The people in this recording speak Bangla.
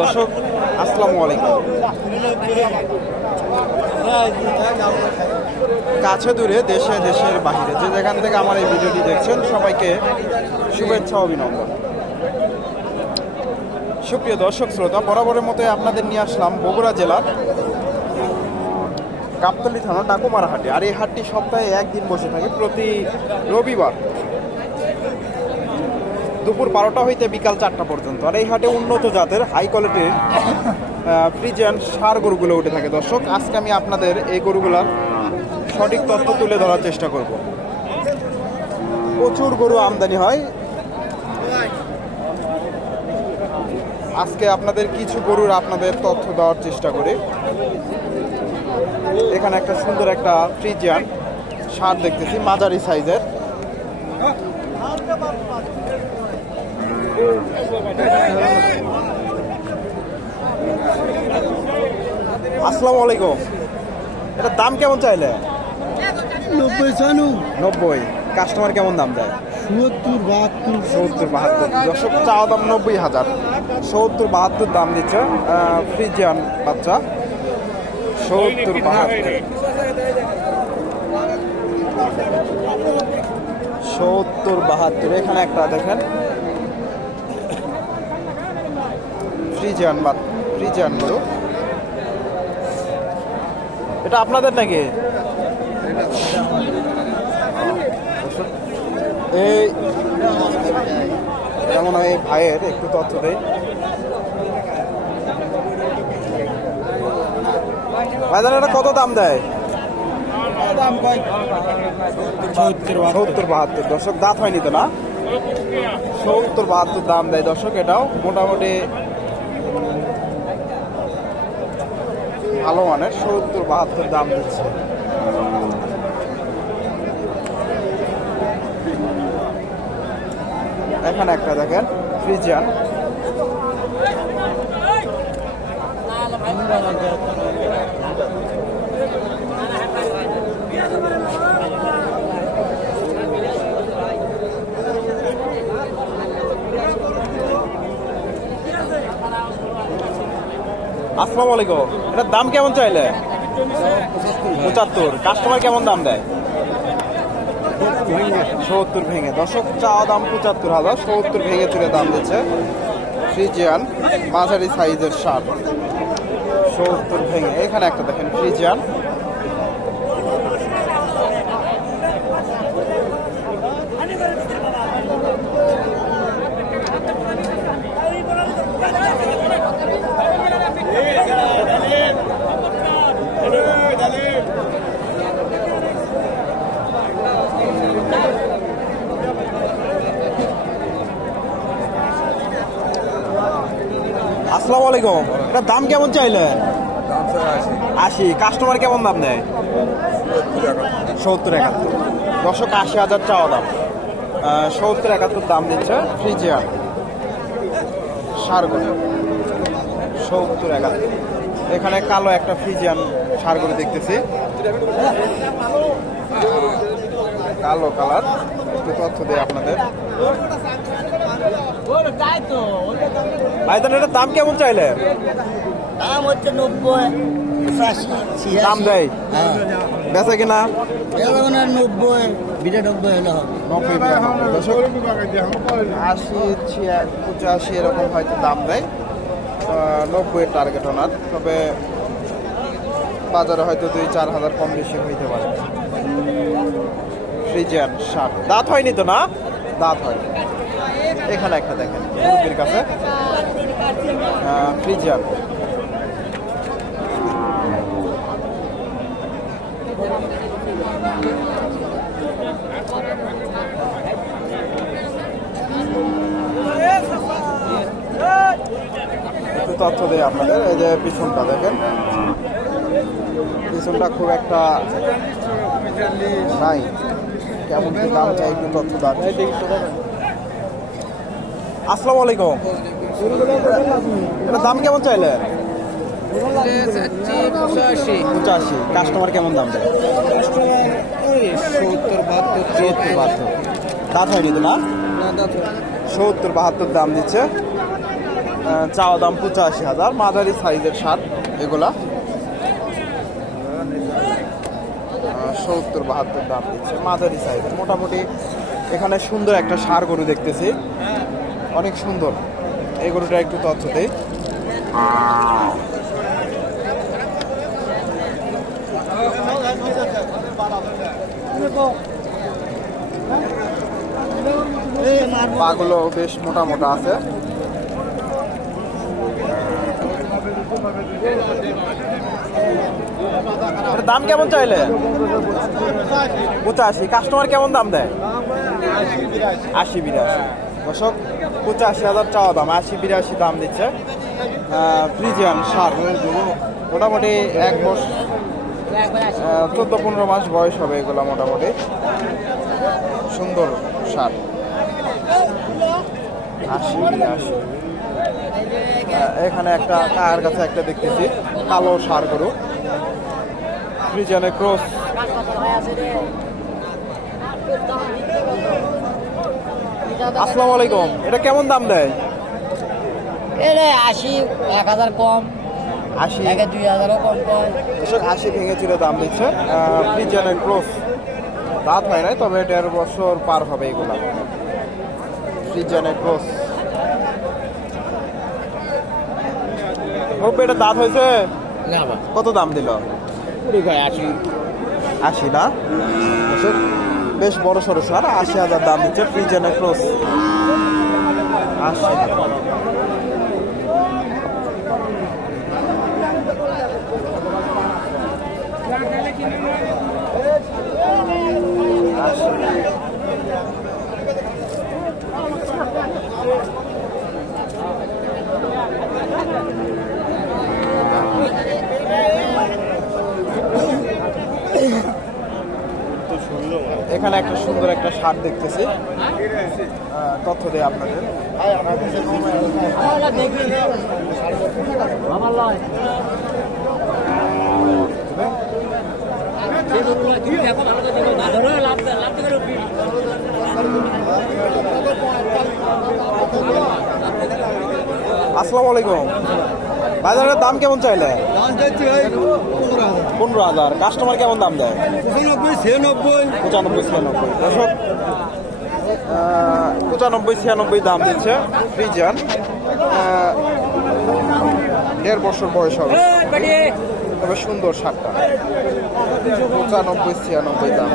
দর্শক, আসসালামু আলাইকুম। কাছে দূরে, দেশে, দেশের বাহিরে, যে যেখান থেকে আমার এই ভিডিওটি দেখছেন, সবাইকে শুভেচ্ছা, অভিনন্দন। সুপ্রিয় দর্শক, শ্রোতা, বরাবরের মতো আপনাদের নিয়ে আসলাম বগুড়া জেলার গাবতলী থানা ডাকুমারা হাটে আর এই হাটটি সপ্তাহে একদিন বসে থাকে, প্রতি রবিবার। দুপুর বারোটা হইতে বিকাল চারটা পর্যন্ত। আর এই হাটে উন্নত জাতের হাই কোয়ালিটির ফ্রিজিয়ান সার গরুগুলো উঠে থাকে। দর্শক, আজকে আমি আপনাদের এই গরুগুলার সঠিক তথ্য তুলে ধরার চেষ্টা করব। প্রচুর গরু আমদানি হয়। আজকে আপনাদের কিছু গরুর আপনাদের তথ্য দেওয়ার চেষ্টা করি। এখানে একটা সুন্দর একটা ফ্রিজিয়ান সার দেখতেছি, মাঝারি সাইজের আসসালামু আলাইকুম। এটার দাম কেমন চাইলে? নব্বই চানু। নব্বই। কাস্টমার কেমন দাম দেয়? সত্তর বাহাত্তর। সত্তর বাহাত্তর। দর্শক চাওয়া দাম নব্বই হাজার। সত্তর বাহাত্তর দাম দিচ্ছে ফ্রিজিয়ান বাচ্চা। সত্তর বাহাত্তর। সত্তর বাহাত্তর। এখানে একটা দেখেন। ফ্রিজিয়ান বা ফ্রিজিয়ান গরু এটা আপনাদের নাকি? এই যেমন এই ভাইয়ের, একটু তথ্য দেই। ভাইজান, এটা কত দাম দেয়? সত্তর বাহাত্তর, দর্শক, দাঁত হয়নি তো না? সত্তর বাহাত্তর দাম দেয় দর্শক এটাও। মোটামুটি ভালো মানের সত্তর বাহাত্তর দাম দিচ্ছে। এখানে একটা দেখেন ফ্রিজিয়ান আসসালামু আলাইকুম। এটার দাম কেমন চাইলে? পঁচাত্তর। কাস্টমার কেমন দাম দেয়? সত্তর ভেঙে। দশক চা দাম পঁচাত্তর হাজার, সত্তর ভেঙে চুরে দাম দিচ্ছে ফ্রিজিয়ান মাঝারি সাইজের শার্ট। সত্তর ভেঙে। এখানে একটা দেখেন ফ্রিজিয়ান আসসালামু আলাইকুম। এটার দাম কেমন চাইলে? আশি। কাস্টমার কেমন দাম দেয় সত্তর একাত্তর। দশক আশি হাজার চাওয়া দাম। সত্তর একাত্তর দাম দিচ্ছে ফ্রিজিয়ার। সারগুলো সত্তর একাত্তর। এখানে কালো একটা ফ্রিজিয়ান সারগুলো দেখতেছি। কালো কালার। একটু তথ্য দেয় আপনাদের। ভাইজান এটার দাম কেমন চাইলে? দাম হচ্ছে নব্বই দাম দেয়। হ্যাঁ। বেচা কিনা? নব্বই হলে হবে। আশি পঁচাশি এরকম হয়তো দাম দেয়। নব্বই টার্গেট ওনার তবে বাজারে হয়তো দুই চার হাজার কম বেশি হইতে পারে। ফ্রিজিয়ান দাঁত হয়নি তো না? দাঁত হয় এখানে একটা দেখেন মুরগির কাছে। ফ্রিজিয়ান। একটু তথ্য দেয় আপনাদের, এই যে পিছনটা দেখেন। পিছনটা খুব একটা নাই। কেমন দাম চাই, একটু তথ্য দাম আসসালামু আলাইকুম। এটা দাম কেমন চাইলে? পঁচাশি। কাস্টমার কেমন দাম দেয়? সত্তর বাহাত্তর সত্তর বাহাত্তর। দাঁত হয়নি তো না? সত্তর বাহাত্তর দাম দিচ্ছে। চাওয়া দাম পঁচাশি হাজার। মাঝারি সাইজের সার এগুলা। সত্তর বাহাত্তর দাম দিচ্ছে। মাঝারি সাইজের। মোটামুটি এখানে সুন্দর একটা সার গরু দেখতেছি। অনেক সুন্দর। এই গরুটা একটু তথ্য দেই। পাগুলো বেশ মোটা মোটা আছে। দাম কেমন চাইলে? পঁচাশি। কাস্টমার কেমন দাম দেয়? আশি, বিরাশি। দর্শক, পঁচাশি হাজার চাওয়া দাম, আশি, বিরাশি দাম দিচ্ছে। ফ্রিজিয়ান সার, মোটামুটি এক বছর চোদ্দ, পনেরো মাস বয়স হবে এগুলো মোটামুটি। সুন্দর সার। আশি, বিরাশি। এখানে একটা কার কাছে একটা দেখতেছি, কালো সার গরু। ফ্রিজিয়ানের ক্রস। আসসালামু আলাইকুম। এটা কেমন দাম দেয়? এটা আশি এক হাজার কম। আশি। একে দুই হাজারও কম কম এসব আশি ভেঙে চিরে দাম দিচ্ছে। ফ্রিজিয়ানের ক্রস দাঁত হয় নাই তবে দেড় বছর পার হবে এগুলা। ফ্রিজিয়ানের ক্রস হোপ এটা দাঁত হয়েছে? কত দাম দিল? আশি। আশি না? বেশ বড় সড়ো সার আশি হাজার দাম দিচ্ছে ফ্রিজিয়ানের ক্রস আশি আশি এখানে একটা সুন্দর একটা শার্ট দেখতেছি। তথ্য দেয় আপনাদের। আসসালামু আলাইকুম। বাজারের দাম কেমন চাইলে? পনেরো হাজার। কাস্টমার কেমন দাম দেয়? পঁচানব্বই ছিয়ানব্বই। দর্শক আহ, পঁচানব্বই ছিয়ানব্বই দাম দিচ্ছে ফ্রিজান আহ, দেড় বছর বয়স হবে। তবে সুন্দর সারটা পঁচানব্বই ছিয়ানব্বই দাম।